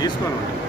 తీసుకొని